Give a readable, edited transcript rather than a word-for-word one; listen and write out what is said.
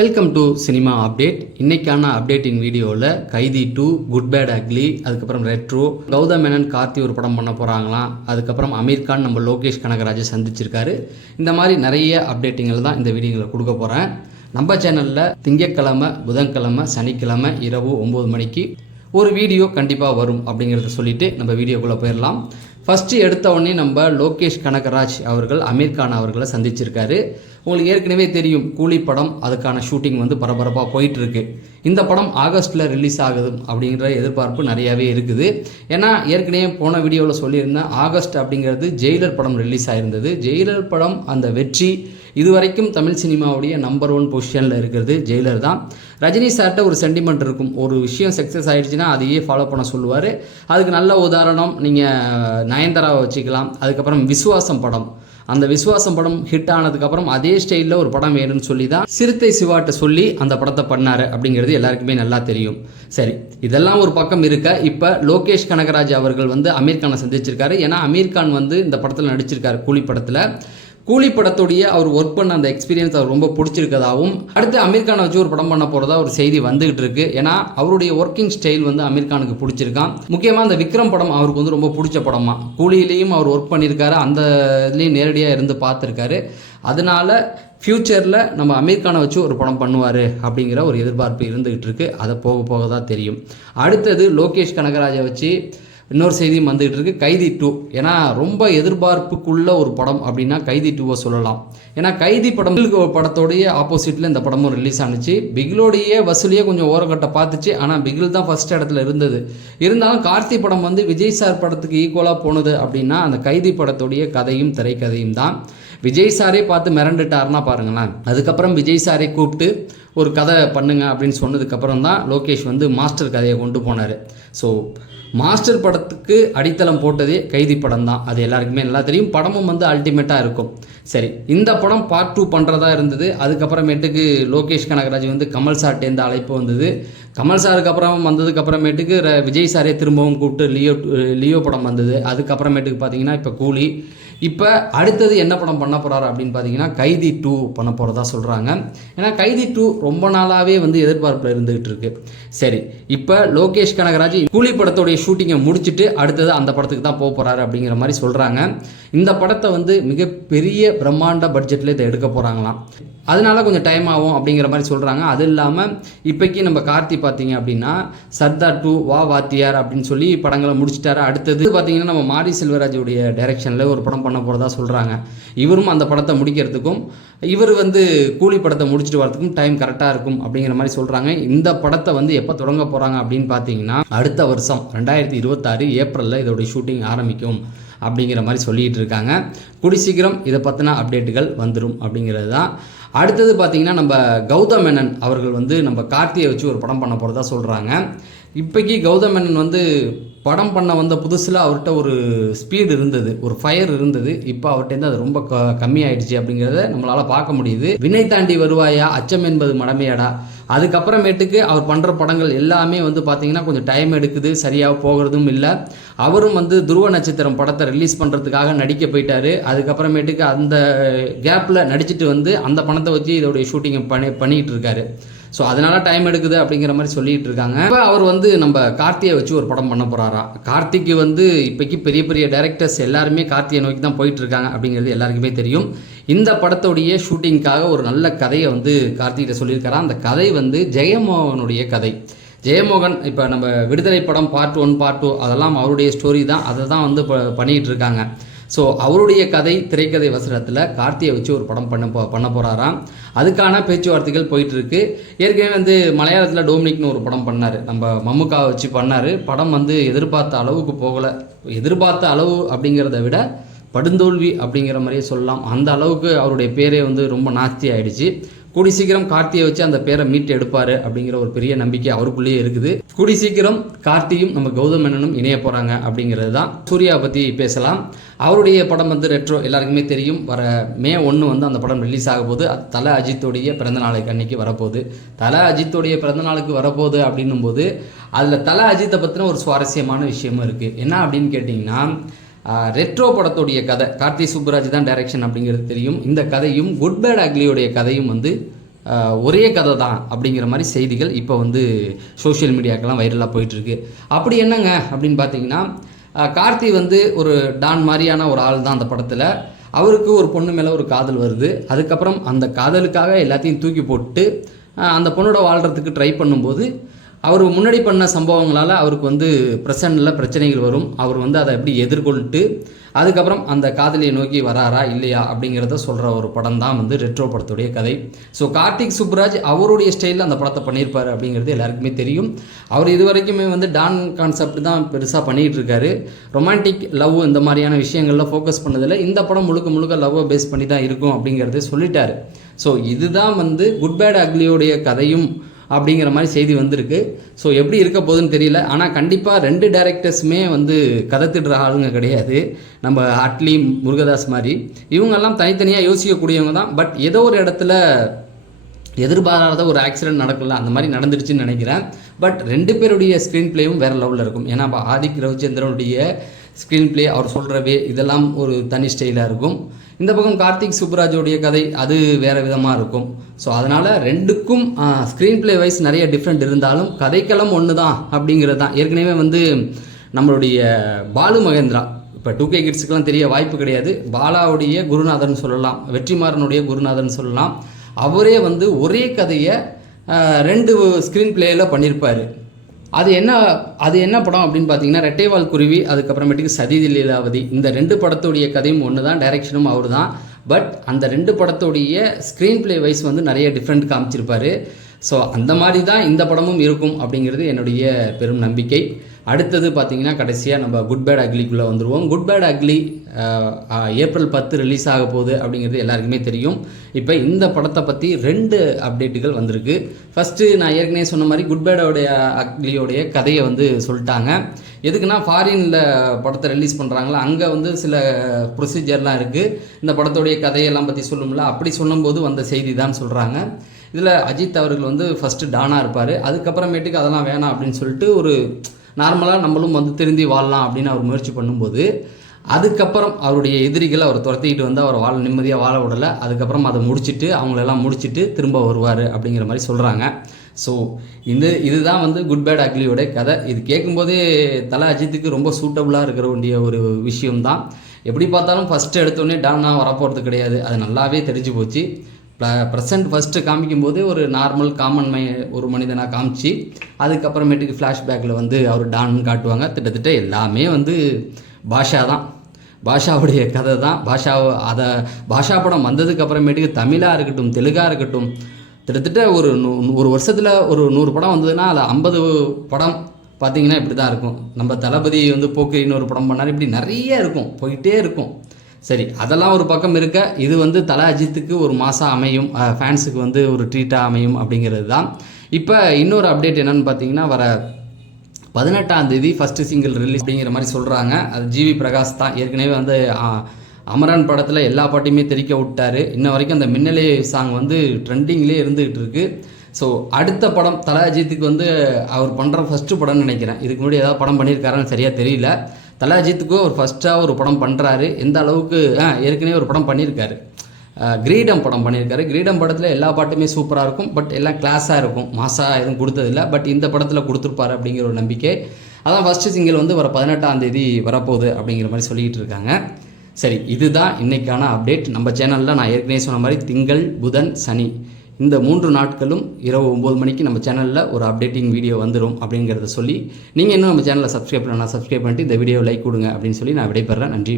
Welcome to cinema update. இன்னைக்கான updating வீடியோவில் கைதி 2, குட் பேட் அக்லி, அதுக்கப்புறம் ரெட்ரோ, கௌதம் மேனன் கார்த்தி ஒரு படம் பண்ண போகிறாங்களாம், அதுக்கப்புறம் அமீர் கான் நம்ம லோகேஷ் கனகராஜை சந்திச்சிருக்காரு. இந்த மாதிரி நிறைய அப்டேட்டிங்கள் தான் இந்த வீடியோவில் கொடுக்க போகிறேன். நம்ம சேனலில் திங்கட்கிழமை, புதன்கிழமை, சனிக்கிழமை இரவு 9 மணிக்கு ஒரு வீடியோ கண்டிப்பாக வரும் அப்படிங்கிறத சொல்லிவிட்டு நம்ம வீடியோக்குள்ளே போயிடலாம். ஃபஸ்ட்டு எடுத்த உடனே நம்ம லோகேஷ் கனகராஜ் அவர்கள் அமீர் கான் அவர்களை சந்திச்சிருக்காரு. உங்களுக்கு ஏற்கனவே தெரியும், கூலி படம் அதுக்கான ஷூட்டிங் வந்து பரபரப்பாக போயிட்டுருக்கு. இந்த படம் ஆகஸ்ட்டில் ரிலீஸ் ஆகுது அப்படிங்கிற எதிர்பார்ப்பு நிறையாவே இருக்குது. ஏன்னா ஏற்கனவே போன வீடியோவில் சொல்லியிருந்தேன், ஆகஸ்ட் அப்படிங்கிறது ஜெயிலர் படம் ரிலீஸ் ஆகிருந்தது. ஜெயிலர் படம் அந்த வெற்றி இதுவரைக்கும் தமிழ் சினிமாவுடைய நம்பர் 1 பொசிஷனில் இருக்கிறது ஜெயிலர் தான். ரஜினி சார்கிட்ட ஒரு சென்டிமெண்ட் இருக்கும், ஒரு விஷயம் சக்ஸஸ் ஆகிடுச்சுன்னா அதையே ஃபாலோ பண்ண சொல்லுவார். அதுக்கு நல்ல உதாரணம் நீங்கள் நயன்தாராவை வச்சுக்கலாம். அதுக்கப்புறம் விஸ்வாசம் படம், அந்த விஸ்வாசம் படம் ஹிட் ஆனதுக்கப்புறம் அதே ஸ்டைலில் ஒரு படம் வேணும்னு சொல்லி தான் சிறுத்தை சிவாட்ட சொல்லி அந்த படத்தை பண்ணார் அப்படிங்கிறது எல்லாருக்குமே நல்லா தெரியும். சரி, இதெல்லாம் ஒரு பக்கம் இருக்க, இப்போ லோகேஷ் கனகராஜ் அவர்கள் வந்து அமீர் கானை சந்திச்சிருக்காரு. ஏன்னா அமீர் கான் வந்து இந்த படத்தில் நடிச்சிருக்காரு. கூலி படத்தில் கூலி படத்துடைய அவர் ஒர்க் பண்ண அந்த எக்ஸ்பீரியன்ஸ் அவர் ரொம்ப பிடிச்சிருக்கதாகவும், அடுத்து அமீர் கானை வச்சு ஒரு படம் பண்ண போகிறதா ஒரு செய்தி வந்துகிட்டு இருக்கு. ஏன்னா அவருடைய ஒர்க்கிங் ஸ்டைல் வந்து அமீர் கானுக்கு பிடிச்சிருக்கான். முக்கியமாக அந்த விக்ரம் படம் அவருக்கு வந்து ரொம்ப பிடிச்ச படமா. கூலியிலையும் அவர் ஒர்க் பண்ணியிருக்காரு, அந்த இதுலேயும் நேரடியாக இருந்து பார்த்துருக்காரு. அதனால ஃப்யூச்சரில் நம்ம அமீர் கானை வச்சு ஒரு படம் பண்ணுவார் அப்படிங்கிற ஒரு எதிர்பார்ப்பு இருந்துகிட்டு இருக்கு. அதை போக போக தான் தெரியும். அடுத்தது லோகேஷ் கனகராஜை வச்சு இன்னொரு செய்தியும் வந்துகிட்டு இருக்கு, கைதி 2. ஏன்னா ரொம்ப எதிர்பார்ப்புக்குள்ள ஒரு படம் அப்படின்னா கைதி 2-வை சொல்லலாம். ஏன்னா கைதி படத்தோடைய ஆப்போசிட்டில் இந்த படமும் ரிலீஸ் ஆனிச்சு. பிகிலோடைய வசூலியே கொஞ்சம் ஓரக்கட்ட பார்த்துச்சு. ஆனால் பிகில் தான் ஃபர்ஸ்ட் இடத்துல இருந்தது. இருந்தாலும் கார்த்தி படம் வந்து விஜய் சார் படத்துக்கு ஈக்குவலாக போனது அப்படின்னா அந்த கைதி படத்துடைய கதையும் திரைக்கதையும் தான். விஜய் சாரே பார்த்து மிரண்டுட்டாருன்னா பாருங்களேன். அதுக்கப்புறம் விஜய் சாரே கூப்பிட்டு ஒரு கதை பண்ணுங்க அப்படின்னு சொன்னதுக்கப்புறம் தான் லோகேஷ் வந்து மாஸ்டர் கதையை கொண்டு போனார். ஸோ மாஸ்டர் படத்துக்கு அடித்தளம் போட்டதே கைதி படம் தான். அது எல்லாருக்குமே நல்லா தெரியும். படமும் வந்து அல்டிமேட்டாக இருக்கும். சரி, இந்த படம் பார்ட் 2 பண்ணுறதா இருந்தது. அதுக்கப்புறமேட்டுக்கு லோகேஷ் கனகராஜ் வந்து கமல் சார்ட்டேருந்து அழைப்பு வந்தது. கமல் சாருக்கு அப்புறம் வந்ததுக்கப்புறமேட்டுக்கு விஜய் சாரே திரும்பவும் கூப்பிட்டு லியோ படம் வந்தது. அதுக்கப்புறமேட்டுக்கு பார்த்தீங்கன்னா இப்போ கூலி. இப்போ அடுத்தது என்ன படம் பண்ண போகிறாரு அப்படின்னு பார்த்தீங்கன்னா கைதி 2 பண்ண போகிறதா சொல்கிறாங்க. ஏன்னா கைதி 2 ரொம்ப நாளாகவே வந்து எதிர்பார்ப்பில் இருந்துகிட்டு இருக்கு. சரி, இப்போ லோகேஷ் கனகராஜ் கூலி படத்தோடைய ஷூட்டிங்கை முடிச்சுட்டு அடுத்தது அந்த படத்துக்கு தான் போக போகிறாரு அப்படிங்கிற மாதிரி சொல்கிறாங்க. இந்த படத்தை வந்து மிகப்பெரிய பிரம்மாண்ட பட்ஜெட்டில் இதை எடுக்க போகிறாங்களாம். அதனால கொஞ்சம் டைம் ஆகும் அப்படிங்கிற மாதிரி சொல்கிறாங்க. அது இல்லாமல் இப்போக்கி நம்ம கார்த்தி பார்த்தீங்க அப்படின்னா சர்தார் 2, வா வாத்தியார் அப்படின்னு சொல்லி படங்களை முடிச்சிட்டாரு. அடுத்தது பார்த்தீங்கன்னா நம்ம மாரி செல்வராஜுடைய டைரக்ஷனில் ஒரு படம் பண்ண போகிறதா சொல்கிறாங்க. இவரும் அந்த படத்தை முடிக்கிறதுக்கும் இவர் வந்து கூலி படத்தை முடிச்சுட்டு வரதுக்கும் டைம் கரெக்டாக இருக்கும் அப்படிங்கிற மாதிரி சொல்கிறாங்க. இந்த படத்தை வந்து எப்போ தொடங்க போகிறாங்க அப்படின்னு பார்த்தீங்கன்னா அடுத்த வருஷம் 2026 ஏப்ரலில் இதோடைய ஷூட்டிங் ஆரம்பிக்கும் அப்படிங்கிற மாதிரி சொல்லிகிட்டு இருக்காங்க. கூடி சீக்கிரம் இதை பற்றின அப்டேட்டுகள் வந்துடும் அப்படிங்கிறது தான். அடுத்தது பார்த்திங்கன்னா நம்ம கௌதம் மேனன் அவர்கள் வந்து நம்ம கார்த்தியை வச்சு ஒரு படம் பண்ண போகிறதா சொல்கிறாங்க. இப்போக்கி கௌதம் மேனன் வந்து படம் பண்ண வந்த புதுசில் அவர்கிட்ட ஒரு ஸ்பீடு இருந்தது, ஒரு ஃபயர் இருந்தது. இப்போ அவர்கிட்ட அது ரொம்ப கம்மியாயிடுச்சு அப்படிங்கிறத நம்மளால் பார்க்க முடியுது. வினை தாண்டி வருவாயா, அச்சம் என்பது மடமையாடா, அதுக்கப்புறமேட்டுக்கு அவர் பண்ணுற படங்கள் எல்லாமே வந்து பார்த்திங்கன்னா கொஞ்சம் டைம் எடுக்குது, சரியாக போகிறதும் இல்லை. அவரும் வந்து துருவ நட்சத்திரம் படத்தை ரிலீஸ் பண்ணுறதுக்காக நடிக்க போயிட்டார். அதுக்கப்புறமேட்டுக்கு அந்த கேப்பில் நடிச்சுட்டு வந்து அந்த பணத்தை வச்சு இதோடைய ஷூட்டிங்கை பண்ணிகிட்டு இருக்காரு. ஸோ அதனால் டைம் எடுக்குது அப்படிங்கிற மாதிரி சொல்லிகிட்டு இருக்காங்க. இப்போ அவர் வந்து நம்ம கார்த்தியை வச்சு ஒரு படம் பண்ண போகிறாரா. கார்த்திக்கு வந்து இப்போக்கி பெரிய பெரிய டைரக்டர்ஸ் எல்லாருமே கார்த்தியை நோக்கி தான் போயிட்டு இருக்காங்க அப்படிங்கிறது எல்லாருக்குமே தெரியும். இந்த படத்துடைய ஷூட்டிங்காக ஒரு நல்ல கதையை வந்து கார்த்திகிட்ட சொல்லியிருக்காரா. அந்த கதை வந்து ஜெயமோகனுடைய கதை. ஜெயமோகன் இப்போ நம்ம விடுதலை படம் பார்ட் 1, பார்ட் 2 அதெல்லாம் அவருடைய ஸ்டோரி தான். அதை தான் வந்து பண்ணிகிட்டு இருக்காங்க. ஸோ அவருடைய கதை திரைக்கதை வசனத்தில் கார்த்தியை வச்சு ஒரு படம் பண்ண போகிறாராம். அதுக்கான பேச்சுவார்த்தைகள் போயிட்டுருக்கு. ஏற்கனவே வந்து மலையாளத்தில் டோமினிக்னு ஒரு படம் பண்ணார், நம்ம மம்முக்காவை வச்சு பண்ணார். படம் வந்து எதிர்பார்த்த அளவுக்கு போகலை. எதிர்பார்த்த அளவு அப்படிங்கிறத விட படுந்தோல்வி அப்படிங்கிற மாதிரியே சொல்லலாம். அந்த அளவுக்கு அவருடைய பேரே வந்து ரொம்ப நாஸ்தி ஆகிடுச்சு. கூடி சீக்கிரம் கார்த்தியை வச்சு அந்த பேரை மீட்டு எடுப்பார் அப்படிங்கிற ஒரு பெரிய நம்பிக்கை அவருக்குள்ளேயே இருக்குது. கூடி சீக்கிரம் கார்த்தியும் நம்ம கௌதம் மேனனும் இணைய போகிறாங்க அப்படிங்கிறது தான். சூர்யா பற்றி பேசலாம். அவருடைய படம் வந்து ரெட்ரோ எல்லாருக்குமே தெரியும். வர May 1 வந்து அந்த படம் ரிலீஸ் ஆக போது. அது தல அஜித்தோடைய பிறந்தநாளுக்கு அன்னைக்கு வரப்போகுது. தல அஜித்தோடைய பிறந்தநாளுக்கு வரப்போகுது அப்படின்னும் போது அதில் தல அஜித்தை பற்றின ஒரு சுவாரஸ்யமான விஷயமும் இருக்குது. என்ன அப்படின்னு கேட்டிங்கன்னா, ரெட்ரோ படத்துடைய கதை கார்த்தி சுப்புராஜ் தான் டைரக்ஷன் அப்படிங்கிறது தெரியும். இந்த கதையும் குட் பேட் அக்லியோடைய கதையும் வந்து ஒரே கதை தான் அப்படிங்கிற மாதிரி செய்திகள் இப்போ வந்து சோஷியல் மீடியாக்கெல்லாம் வைரலாக போயிட்டுருக்கு. அப்படி என்னங்க அப்படின்னு பார்த்தீங்கன்னா, கார்த்தி வந்து ஒரு டான் மாதிரியான ஒரு ஆள் தான் அந்த படத்தில். அவருக்கு ஒரு பொண்ணு மேலே ஒரு காதல் வருது. அதுக்கப்புறம் அந்த காதலுக்காக எல்லாத்தையும் தூக்கி போட்டு அந்த பொண்ணோட வாழ்கிறதுக்கு ட்ரை பண்ணும்போது அவர் முன்னாடி பண்ண சம்பவங்களால் அவருக்கு வந்து ப்ரெசண்டில் பிரச்சனைகள் வரும். அவர் வந்து அதை எப்படி எதிர்கொள்ட்டு அதுக்கப்புறம் அந்த காதலியை நோக்கி வராரா இல்லையா அப்படிங்கிறத சொல்கிற ஒரு படம் தான் வந்து ரெட்ரோ படத்துடைய கதை. ஸோ கார்த்திக் சுப்புராஜ் அவருடைய ஸ்டைலில் அந்த படத்தை பண்ணியிருப்பார் அப்படிங்கிறது எல்லாருக்குமே தெரியும். அவர் இது வரைக்குமே வந்து டான் கான்செப்ட் தான் பெருசாக பண்ணிகிட்டு இருக்காரு. ரொமான்டிக் லவ் இந்த மாதிரியான விஷயங்களில் ஃபோக்கஸ் பண்ணதில்லை. இந்த படம் முழுக்க முழுக்க லவ்வை பேஸ் பண்ணி தான் இருக்கும் அப்படிங்கிறத சொல்லிட்டாரு. ஸோ இதுதான் வந்து குட் பேட் அக்லியோடைய கதையும் அப்படிங்கிற மாதிரி செய்தி வந்திருக்கு. ஸோ எப்படி இருக்க போகுதுன்னு தெரியல. ஆனால் கண்டிப்பாக 2 டைரக்டர்ஸுமே வந்து கதை திடுற ஆளுங்க கிடையாது. நம்ம அட்லி, முருகதாஸ் மாதிரி இவங்கெல்லாம் தனித்தனியாக யோசிக்கக்கூடியவங்க தான். பட் ஏதோ ஒரு இடத்துல எதிர்பாராத ஒரு ஆக்சிடென்ட் நடக்கல, அந்த மாதிரி நடந்துருச்சுன்னு நினைக்கிறேன். பட் 2 பேருடைய ஸ்க்ரீன் பிளேயும் வேறு லெவலில் இருக்கும். ஏன்னா இப்போ ஆதிக் ரவிச்சந்திரனுடைய ஸ்க்ரீன் பிளே, அவர் சொல்கிறவே இதெல்லாம் ஒரு தனி ஸ்டைலாக இருக்கும். இந்த பக்கம் கார்த்திக் சுப்புராஜோடைய கதை அது வேறு விதமாக இருக்கும். ஸோ அதனால் 2க்கும் ஸ்க்ரீன் பிளே வைஸ் நிறைய டிஃப்ரெண்ட் இருந்தாலும் கதைக்களம் ஒன்று தான் அப்படிங்கிறது தான். ஏற்கனவே வந்து நம்மளுடைய பாலு மகேந்திரா, இப்போ 2K கிட்ஸுக்கெலாம் தெரிய வாய்ப்பு கிடையாது, பாலாவுடைய குருநாதன் சொல்லலாம், வெற்றிமாறனுடைய குருநாதன் சொல்லலாம். அவரே வந்து ஒரே கதையை 2 ஸ்க்ரீன் பிளேயில் பண்ணியிருப்பார். அது என்ன படம் அப்படின்னு பார்த்தீங்கன்னா, ரெட்டைவால் குருவி, அதுக்கப்புறமேட்டுக்கு சதிதி லீலாவதி. இந்த 2 படத்துடைய கதையும் ஒன்று தான், டைரக்ஷனும் அவர் தான். பட் அந்த 2 படத்துடைய ஸ்க்ரீன் பிளே வைஸ் வந்து நிறைய டிஃப்ரெண்ட் காமிச்சிருப்பார். ஸோ அந்த மாதிரி தான் இந்த படமும் இருக்கும் அப்படிங்கிறது என்னுடைய பெரும் நம்பிக்கை. அடுத்தது பார்த்திங்கன்னா கடைசியாக நம்ம குட் பேட் அக்லிக்குள்ளே வந்துடுவோம். Good Bad Ugly April 10 release ஆக போகுது அப்படிங்கிறது எல்லாருக்குமே தெரியும். இப்போ இந்த படத்தை பற்றி 2 அப்டேட்டுகள் வந்திருக்கு. ஃபஸ்ட்டு நான் ஏற்கனவே சொன்ன மாதிரி குட் பேடோடைய அக்லியோடைய கதையை வந்து சொல்லிட்டாங்க. எதுக்குன்னா, ஃபாரினில் படத்தை ரிலீஸ் பண்ணுறாங்களா, அங்கே வந்து சில ப்ரொசீஜர்லாம் இருக்குது. இந்த படத்துடைய கதையெல்லாம் பற்றி சொல்லும்ல, அப்படி சொல்லும்போது வந்த செய்தி தான் சொல்கிறாங்க. இதில் அஜித் அவர்கள் வந்து ஃபஸ்ட்டு டானாக இருப்பார். அதுக்கப்புறமேட்டுக்கு அதெல்லாம் வேணாம் அப்படின்னு சொல்லிட்டு ஒரு நார்மலாக நம்மளும் வந்து திருந்தி வாழலாம் அப்படின்னு அவர் முயற்சி பண்ணும்போது, அதுக்கப்புறம் அவருடைய எதிரிகள் அவர் துரத்திக்கிட்டு வந்து அவர் நிம்மதியாக வாழ விடலை. அதுக்கப்புறம் அதை முடிச்சுட்டு அவங்களெல்லாம் முடிச்சுட்டு திரும்ப வருவார் அப்படிங்கிற மாதிரி சொல்கிறாங்க. ஸோ இதுதான் வந்து குட் பேட் அக்லியோட கதை. இது கேட்கும்போதே தலை அஜித்துக்கு ரொம்ப சூட்டபுளாக இருக்கிற வேண்டிய ஒரு விஷயம்தான். எப்படி பார்த்தாலும் ஃபஸ்ட்டு எடுத்தோடனே டானா வரப்போகிறது கிடையாது, அது நல்லாவே தெரிஞ்சு போச்சு. ப்ரெசண்ட் ஃபஸ்ட்டு காமிக்கும்போது ஒரு நார்மல் காமன் ஒரு மனிதனாக காமிச்சு அதுக்கப்புறமேட்டுக்கு ஃப்ளாஷ்பேக்கில் வந்து அவர் டான்னு காட்டுவாங்க. திட்டத்தட்ட எல்லாமே வந்து பாஷா தான், பாஷாவுடைய கதை தான். பாஷா படம் வந்ததுக்கு அப்புறமேட்டுக்கு தமிழாக இருக்கட்டும், தெலுங்காக இருக்கட்டும், கிட்டத்தட்ட ஒரு வருஷத்தில் ஒரு 100 படம் வந்ததுன்னா அதில் 50 படம் பார்த்திங்கன்னா இப்படி தான் இருக்கும். நம்ம தளபதி வந்து போக்கிரின்னு ஒரு படம் பண்ணார், இப்படி நிறைய இருக்கும், போயிட்டே இருக்கும். சரி, அதெல்லாம் ஒரு பக்கம் இருக்க, இது வந்து தல அஜித்துக்கு ஒரு மாதம் அமையும், ஃபேன்ஸுக்கு வந்து ஒரு ட்ரீட்டாக அமையும் அப்படிங்கிறது தான். இப்போ இன்னொரு அப்டேட் என்னென்னு பார்த்தீங்கன்னா, வர 18ஆம் தேதி ஃபஸ்ட்டு சிங்கிள் ரிலீஸ் அப்படிங்கிற மாதிரி சொல்கிறாங்க. அது ஜிவி பிரகாஷ் தான். ஏற்கனவே வந்து அமரன் படத்தில் எல்லா பாட்டையுமே தெரிக்க விட்டார். இன்ன வரைக்கும் அந்த மின்னலே சாங் வந்து ட்ரெண்டிங்லேயே இருந்துகிட்டு இருக்குது. ஸோ அடுத்த படம் தல அஜித்துக்கு வந்து அவர் பண்ணுற ஃபஸ்ட்டு படம்னு நினைக்கிறேன். இதுக்கு முன்னாடி ஏதாவது படம் பண்ணியிருக்காருன்னு சரியாக தெரியல. தல அஜித்துக்கும் ஒரு ஃபஸ்ட்டாக ஒரு படம் பண்ணுறாரு. எந்த அளவுக்கு ஏற்கனவே ஒரு படம் பண்ணியிருக்காரு, கிரீடம் படம் பண்ணியிருக்காரு. கிரீடம் படத்தில் எல்லா பாட்டுமே சூப்பராக இருக்கும், பட் எல்லாம் கிளாஸாக இருக்கும், மாசாக எதுவும் கொடுத்ததில்லை. பட் இந்த படத்தில் கொடுத்துருப்பாரு அப்படிங்கிற ஒரு நம்பிக்கை. அதான் ஃபஸ்ட்டு சிங்கிள் வந்து வர 18ஆம் தேதி வரப்போகுது அப்படிங்கிற மாதிரி சொல்லிக்கிட்டு இருக்காங்க. சரி, இதுதான் இன்றைக்கான அப்டேட். நம்ம சேனலில் நான் ஏற்கனவே சொன்ன மாதிரி திங்கள், புதன், சனி இந்த 3 நாட்களும் இரவு 9 மணிக்கு நம்ம சேனலில் ஒரு அப்டேட்டிங் வீடியோ வந்துடும் அப்படிங்கிறத சொல்லி, நீங்கள் இன்னும் நம்ம சேனலில் சப்ஸ்கிரைப் பண்ணலாம், சப்ஸ்கிரைப் பண்ணிட்டு இந்த வீடியோ லைக் கொடுங்க அப்படின்னு சொல்லி நான் விடைபெறேன். நன்றி.